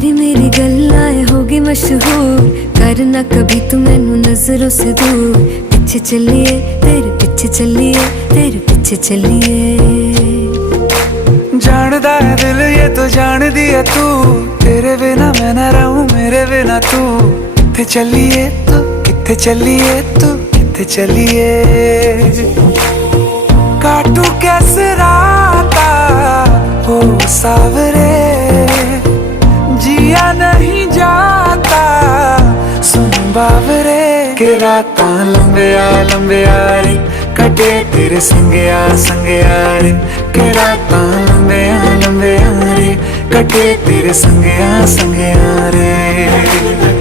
तेरी मेरी गल्लाएं होगी मशहूर, करना कभी तू मैनू नजरों से दूर। पीछे चलिए तेरे पीछे चलिए, तेरे पीछे चलिए। जानदा है दिल ये तो जान दिया तू, तेरे बिना मैं ना रहूं मेरे बिना तू। किथे चलिए तू, किथे चलिए तू, किथे चलिए। काटू कैसे राता हो सावरे, जिया नहीं जाता सुन बावरे। के राता लंबिया लंबिया रे, कटे तेरे संगया संगया रे। के राता लंबिया लंबिया रे, कटे तेरे संगया संगया रे।